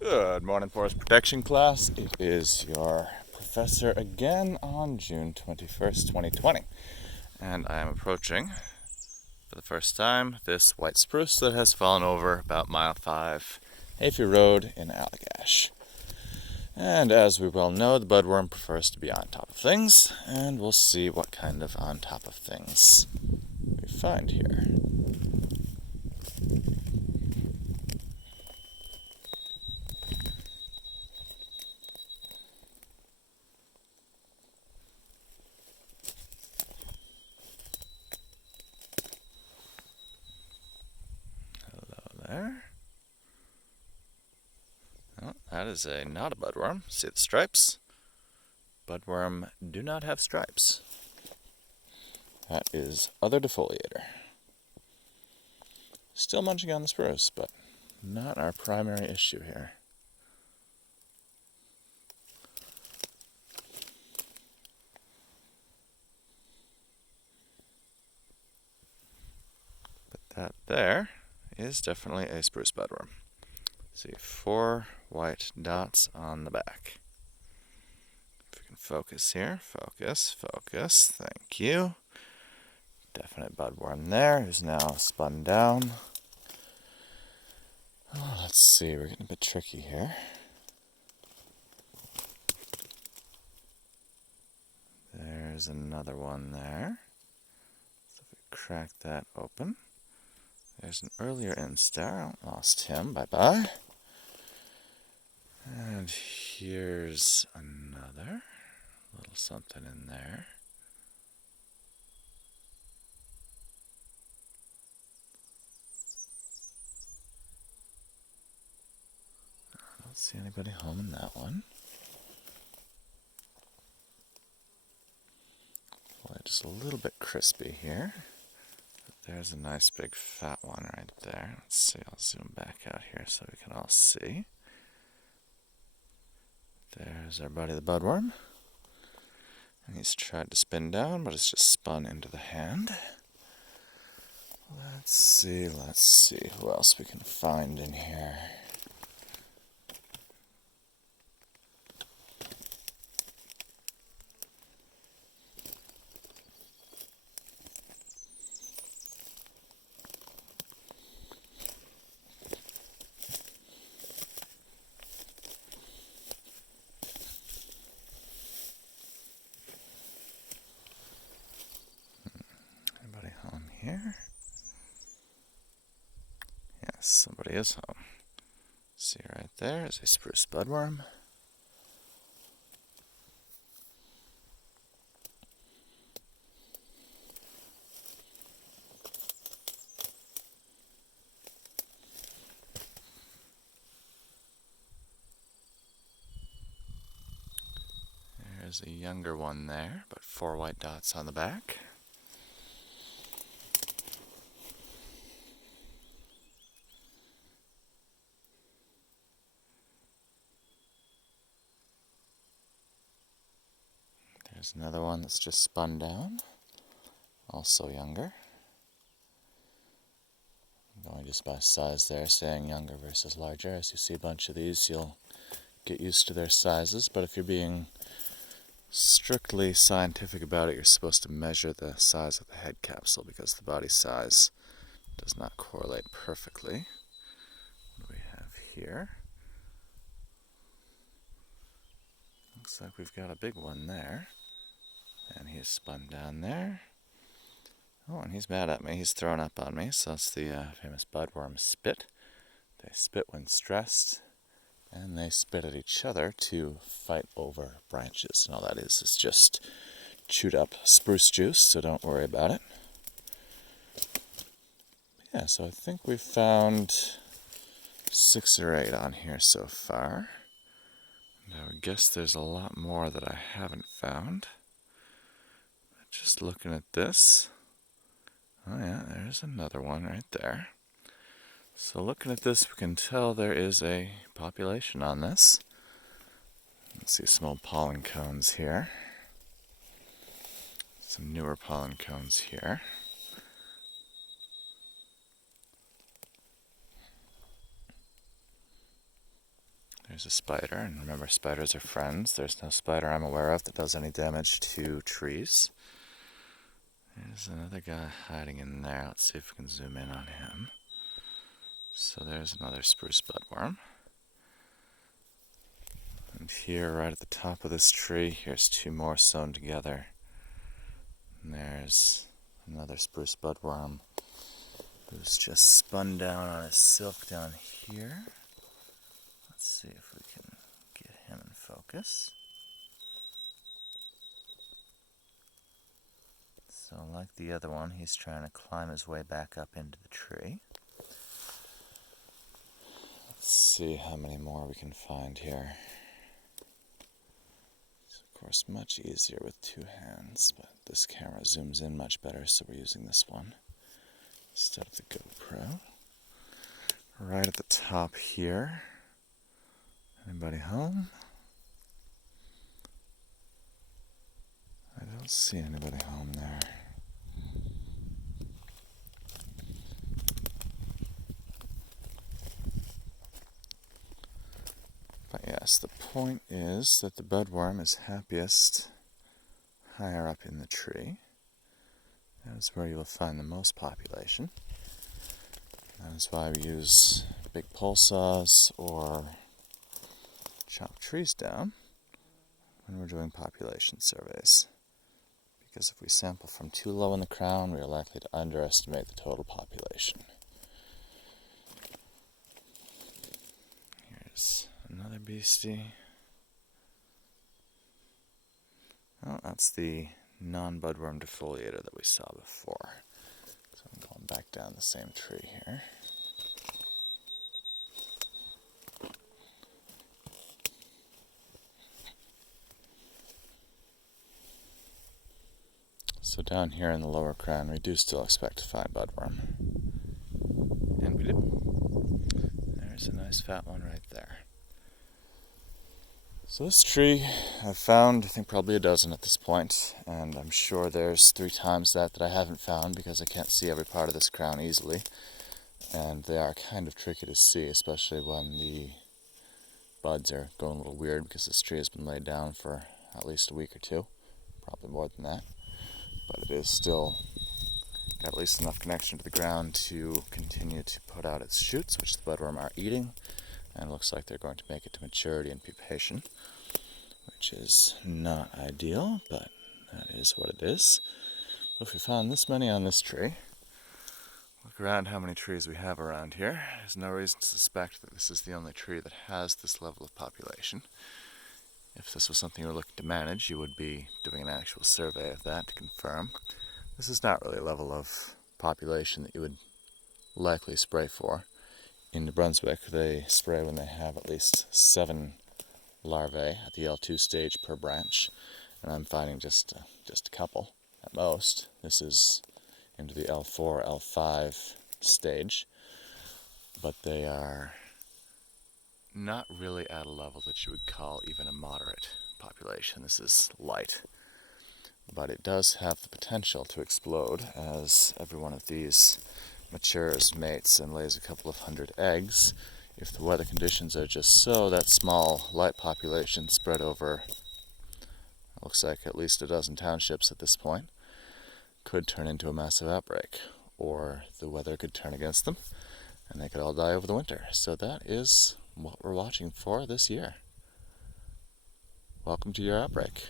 Good morning, Forest Protection class. It is your professor again on June 21st, 2020. And I am approaching, for the first time, this white spruce that has fallen over about mile 5 Hayfie Road in Allagash. And as we well know, the budworm prefers to be on top of things, and we'll see what kind of on top of things we find here. Hello there. Oh, that is not a budworm. See the stripes? Budworm do not have stripes. That is other defoliator. Still munching on the spruce, but not our primary issue here. But that there is definitely a spruce budworm. See, 4 white dots on the back. If we can focus here, focus, thank you. Definite budworm there, who's now spun down. Oh, let's see, we're getting a bit tricky here. There's another one there. So if we crack that open, there's an earlier instar. Lost him, bye-bye. And here's another little something in there. I don't see anybody home in that one. Boy, just a little bit crispy here. But there's a nice big fat one right there. Let's see, I'll zoom back out here so we can all see. There's our buddy the budworm. And he's tried to spin down, but it's just spun into the hand. Let's see who else we can find in here. Anybody home here? Yes, somebody is home. See right there is a spruce budworm. There's a younger one there, but 4 white dots on the back. There's another one that's just spun down, also younger. I'm going just by size there, saying younger versus larger. As you see a bunch of these, you'll get used to their sizes, but if you're being strictly scientific about it, you're supposed to measure the size of the head capsule because the body size does not correlate perfectly. What do we have here? Looks like we've got a big one there. And he's spun down there. Oh, and he's mad at me. He's thrown up on me. So that's the famous budworm spit. They spit when stressed, and they spit at each other to fight over branches. And all that is just chewed up spruce juice, so don't worry about it. Yeah, so I think we've found 6 or 8 on here so far. And I would guess there's a lot more that I haven't found. But just looking at this, oh yeah, there's another one right there. So looking at this, we can tell there is a population on this. Let's see some old pollen cones here. Some newer pollen cones here. Here's a spider, and remember, spiders are friends. There's no spider I'm aware of that does any damage to trees. There's another guy hiding in there. Let's see if we can zoom in on him. So there's another spruce budworm. And here, right at the top of this tree, here's two more sewn together. And there's another spruce budworm who's just spun down on his silk down here. Let's see if we can get him in focus. So like the other one, he's trying to climb his way back up into the tree. Let's see how many more we can find here. It's of course much easier with two hands, but this camera zooms in much better, so we're using this one instead of the GoPro. Right at the top here. Anybody home? I don't see anybody home there. But yes, the point is that the budworm is happiest higher up in the tree. That is where you'll find the most population. That is why we use big pole saws or chop trees down when we're doing population surveys. Because if we sample from too low in the crown, we are likely to underestimate the total population. Here's another beastie. Oh, that's the non-budworm defoliator that we saw before. So I'm going back down the same tree here. So down here in the lower crown, we do still expect to find budworm. And we do. There's a nice fat one right there. So this tree I've found, I think probably a dozen at this point, and I'm sure there's 3 times that I haven't found because I can't see every part of this crown easily. And they are kind of tricky to see, especially when the buds are going a little weird because this tree has been laid down for at least a week or 2, probably more than that. But it is still got at least enough connection to the ground to continue to put out its shoots, which the budworm are eating, and it looks like they're going to make it to maturity and pupation, which is not ideal, but that is what it is. If we found this many on this tree, look around how many trees we have around here. There's no reason to suspect that this is the only tree that has this level of population. If this was something you were looking to manage, you would be doing an actual survey of that to confirm. This is not really a level of population that you would likely spray for. In New Brunswick, they spray when they have at least 7 larvae at the L2 stage per branch, and I'm finding just a couple at most. This is into the L4, L5 stage, but they are not really at a level that you would call even a moderate population. This is light. But it does have the potential to explode as every one of these matures, mates, and lays a couple of 100 eggs. If the weather conditions are just so, that small, light population spread over, looks like at least a dozen townships at this point, could turn into a massive outbreak. Or the weather could turn against them, and they could all die over the winter. So that is what we're watching for this year. Welcome to your outbreak.